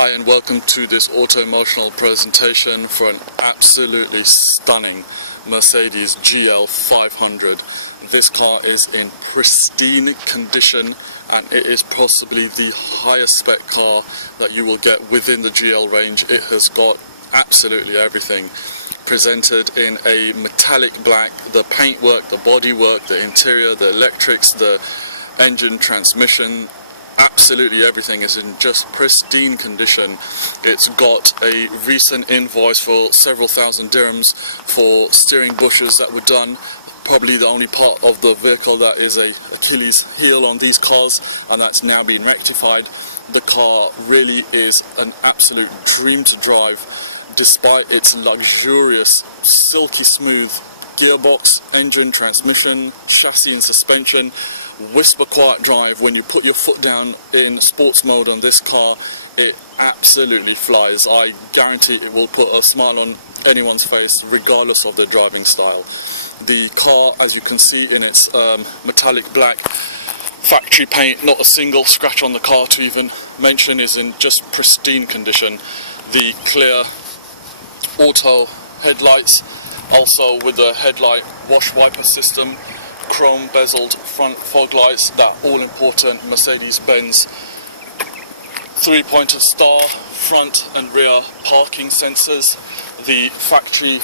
Hi and welcome to this auto-emotional presentation for an absolutely stunning Mercedes GL500. This car is in pristine condition and it is possibly the highest spec car that you will get within the GL range. It has got absolutely everything presented in a metallic black. The paintwork, the bodywork, the interior, the electrics, the engine, transmission, absolutely everything is in just pristine condition. It's got a recent invoice for several thousand dirhams for steering bushes that were done. Probably the only part of the vehicle that is a Achilles heel on these cars, and that's now been rectified. The car really is an absolute dream to drive, despite its luxurious, silky smooth gearbox, engine, transmission, chassis and suspension. Whisper quiet drive. When you put your foot down in sports mode on this car, it absolutely flies. I guarantee it will put a smile on anyone's face regardless of their driving style. The car, as you can see in its metallic black factory paint, not a single scratch on the car to even mention, is in just pristine condition. The clear auto headlights, also with the headlight wash wiper system, chrome bezeled front fog lights, that all important Mercedes-Benz 3-pointer star, front and rear parking sensors, the factory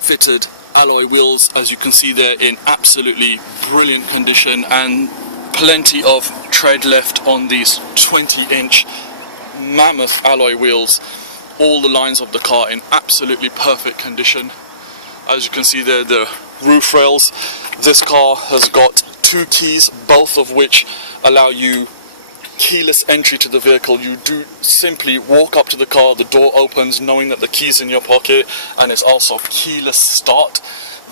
fitted alloy wheels, as you can see there, in absolutely brilliant condition, and plenty of tread left on these 20-inch mammoth alloy wheels. All the lines of the car in absolutely perfect condition. As you can see there, the roof rails. This car has got 2 keys, both of which allow you keyless entry to the vehicle. You do simply walk up to the car, the door opens knowing that the key's in your pocket, and it's also keyless start.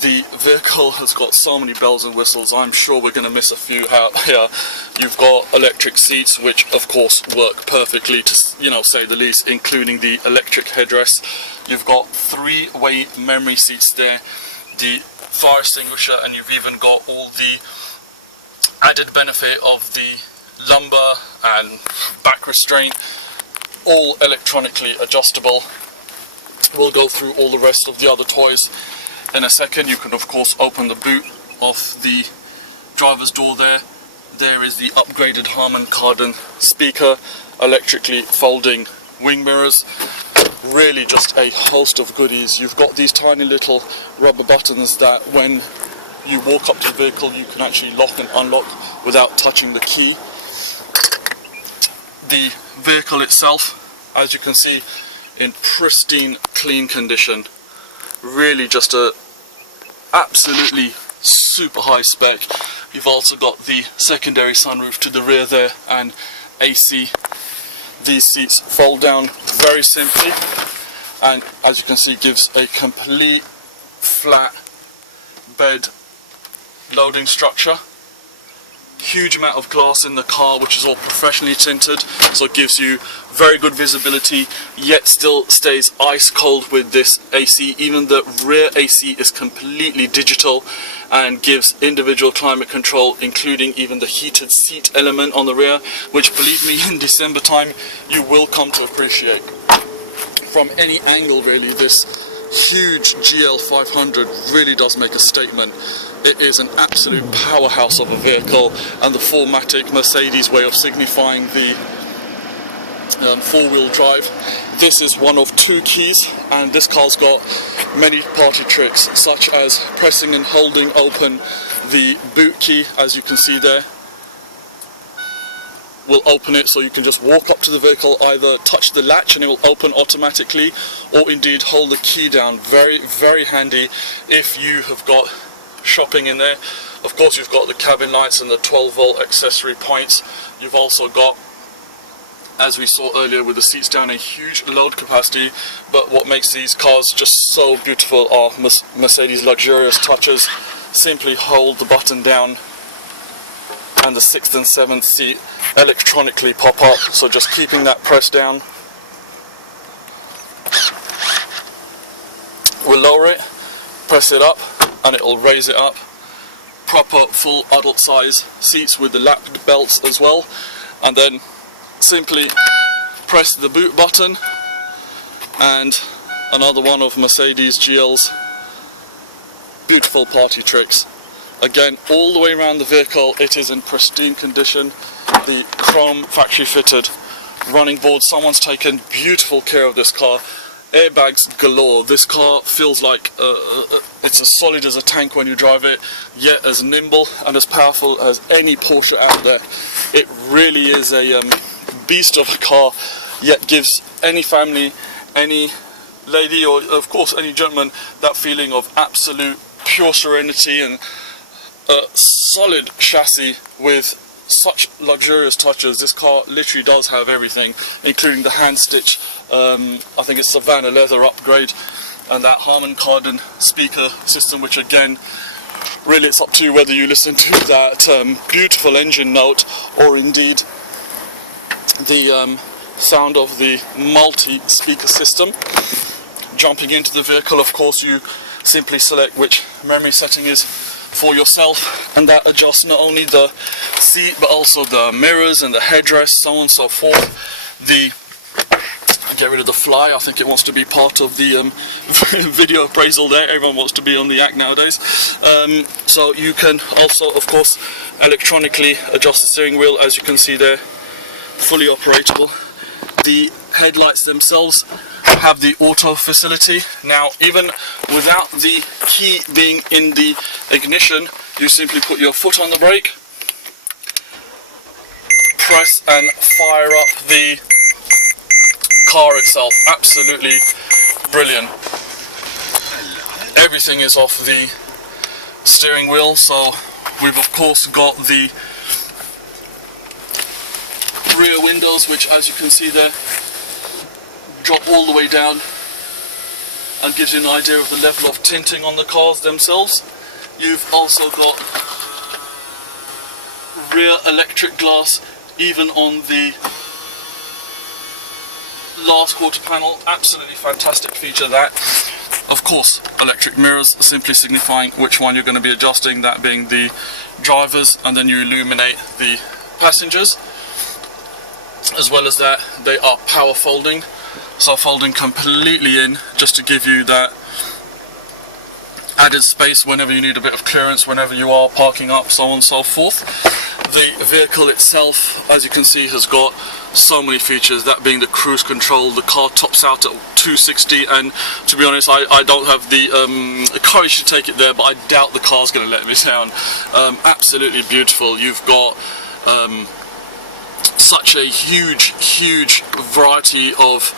The vehicle has got so many bells and whistles. I'm sure we're going to miss a few out here. You've got electric seats, which of course work perfectly, to say the least, including the electric headrest. You've got 3-way memory seats there, the fire extinguisher, and you've even got all the added benefit of the lumbar and back restraint, all electronically adjustable. We'll go through all the rest of the other toys in a second. You can of course open the boot of the driver's door there. There is the upgraded Harman Kardon speaker, electrically folding wing mirrors. Really just a host of goodies. You've got these tiny little rubber buttons that when you walk up to the vehicle you can actually lock and unlock without touching the key. The vehicle itself, as you can see, in pristine clean condition. Really just a absolutely super high spec. You've also got the secondary sunroof to the rear there and AC. These seats fold down very simply, and as you can see, gives a complete flat bed loading structure. Huge amount of glass in the car, which is all professionally tinted, so it gives you very good visibility, yet still stays ice cold with this AC. Even the rear AC is completely digital and gives individual climate control, including even the heated seat element on the rear, which, believe me, in December time you will come to appreciate. From any angle really, this huge GL500 really does make a statement. It is an absolute powerhouse of a vehicle, and the 4MATIC Mercedes way of signifying the 4-wheel drive. This is one of 2 keys, and this car's got many party tricks, such as pressing and holding open the boot key. As you can see there, will open it, so you can just walk up to the vehicle, either touch the latch and it will open automatically, or indeed hold the key down. Very, very handy if you have got shopping in there. Of course, you've got the cabin lights and the 12-volt accessory points. You've also got, as we saw earlier with the seats down, a huge load capacity. But what makes these cars just so beautiful are Mercedes' luxurious touches. Simply hold the button down and the 6th and 7th seat electronically pop up, so just keeping that pressed down will lower it, press it up and it will raise it up. Proper full adult size seats with the lap belts as well, and then simply press the boot button, and another one of Mercedes GL's beautiful party tricks. Again, all the way around the vehicle, it is in pristine condition. The chrome factory fitted running board, someone's taken beautiful care of this car. Airbags galore. This car feels like it's as solid as a tank when you drive it, yet as nimble and as powerful as any Porsche out there. It really is a beast of a car, yet gives any family, any lady, or of course any gentleman, that feeling of absolute pure serenity and a solid chassis with such luxurious touches. This car literally does have everything, including the hand stitch, I think it's Savannah leather upgrade, and that Harman Kardon speaker system, which again, really it's up to you whether you listen to that beautiful engine note, or indeed the sound of the multi-speaker system. Jumping into the vehicle, of course, you simply select which memory setting is for yourself, and that adjusts not only the seat but also the mirrors and the headrest, so on and so forth. Get rid of the fly, I think it wants to be part of the video appraisal there. Everyone wants to be on the act nowadays. So you can also, of course, electronically adjust the steering wheel, as you can see there, fully operatable. The headlights themselves have the auto facility. Now, even without the key being in the ignition, you simply put your foot on the brake, press and fire up the car itself. Absolutely brilliant. Everything is off the steering wheel, so we've of course got the rear windows, which, as you can see there, drop all the way down and gives you an idea of the level of tinting on the cars themselves. You've also got rear electric glass even on the last quarter panel. Absolutely fantastic feature, that. Of course, electric mirrors, simply signifying which one you're going to be adjusting, that being the driver's, and then you illuminate the passengers. As well as that, they are power folding, so folding completely in, just to give you that added space whenever you need a bit of clearance, whenever you are parking up, so on and so forth. The vehicle itself, as you can see, has got so many features, that being the cruise control. The car tops out at 260, and to be honest, I don't have the courage to take it there, but I doubt the car's going to let me down. Absolutely beautiful. You've got such a huge variety of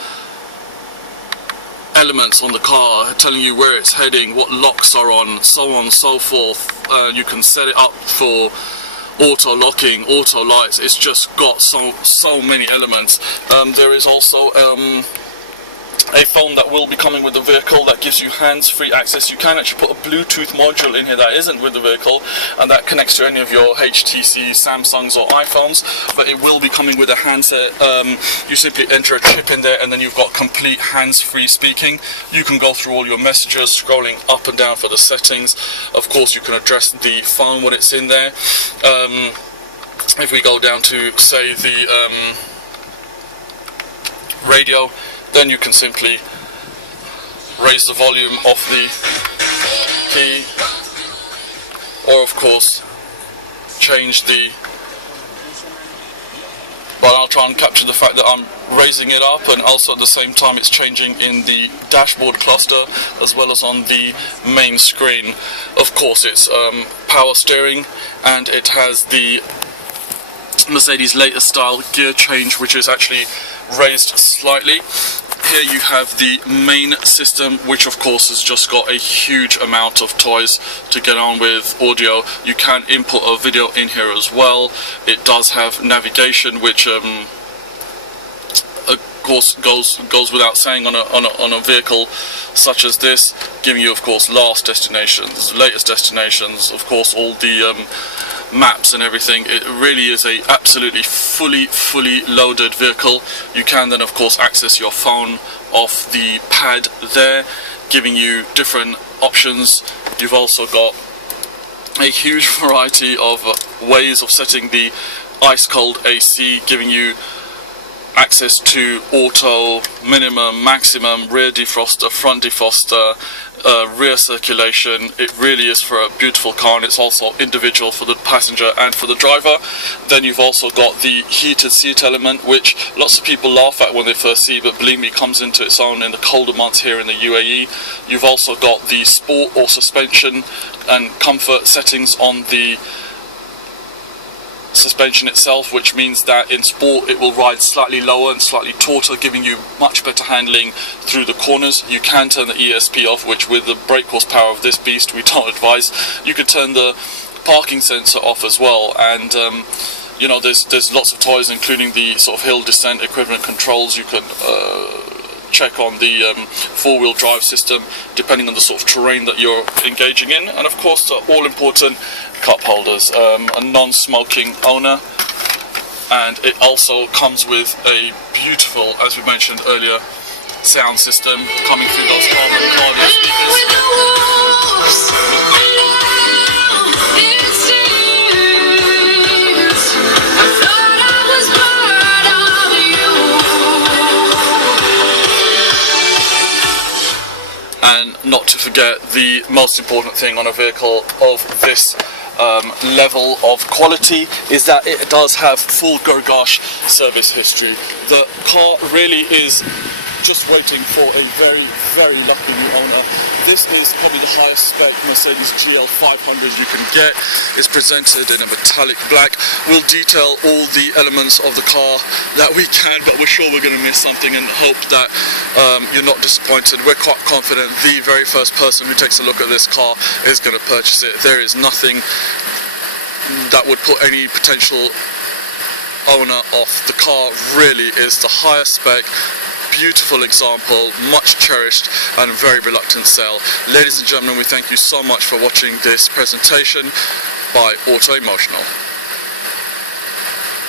elements on the car, telling you where it's heading, what locks are on, so on and so forth. You can set it up for auto locking, auto lights. It's just got so many elements. There is also a phone that will be coming with the vehicle that gives you hands-free access. You can actually put a Bluetooth module in here that isn't with the vehicle, and that connects to any of your HTC, Samsungs or iPhones, but it will be coming with a handset. You simply enter a chip in there, and then you've got complete hands-free speaking. You can go through all your messages, scrolling up and down for the settings. Of course, you can address the phone when it's in there. If we go down to, say, the radio, then you can simply raise the volume of the key, or of course change the, but I'll try and capture the fact that I'm raising it up, and also at the same time it's changing in the dashboard cluster as well as on the main screen. Of course, it's power steering, and it has the Mercedes latest style gear change, which is actually raised slightly. Here you have the main system, which of course has just got a huge amount of toys to get on with. Audio, you can input a video in here as well. It does have navigation, which of course goes without saying on a vehicle such as this, giving you of course last destinations, latest destinations, of course all the maps and everything. It really is a absolutely fully loaded vehicle. You can then of course access your phone off the pad there, giving you different options. You've also got a huge variety of ways of setting the ice cold AC, giving you access to auto, minimum, maximum, rear defroster, front defroster, rear circulation. It really is for a beautiful car, and it's also individual for the passenger and for the driver. Then you've also got the heated seat element, which lots of people laugh at when they first see, but believe me, comes into its own in the colder months here in the UAE. You've also got the sport or suspension and comfort settings on the suspension itself, which means that in sport it will ride slightly lower and slightly tauter, giving you much better handling through the corners. You can turn the ESP off, which with the brake horsepower of this beast we don't advise. You could turn the parking sensor off as well, and you know, there's lots of toys, including the sort of hill descent equivalent controls. You can check on the four-wheel drive system depending on the sort of terrain that you're engaging in, and of course the all-important cup holders. A non-smoking owner, and it also comes with a beautiful, as we mentioned earlier, sound system coming through those carbon audio speakers. And not to forget the most important thing on a vehicle of this level of quality is that it does have full 𝗔𝗨𝗧𝗢𝗢𝗡𝗠𝗢𝗓 service history. The car really is just waiting for a very, very lucky new owner. This is probably the highest spec Mercedes GL500 you can get. It's presented in a metallic black. We'll detail all the elements of the car that we can, but we're sure we're going to miss something, and hope that you're not disappointed. We're quite confident the very first person who takes a look at this car is going to purchase it. There is nothing that would put any potential owner off. The car really is the highest spec, beautiful example, much cherished, and very reluctant sell. Ladies and gentlemen, we thank you so much for watching this presentation by Auto Emotional.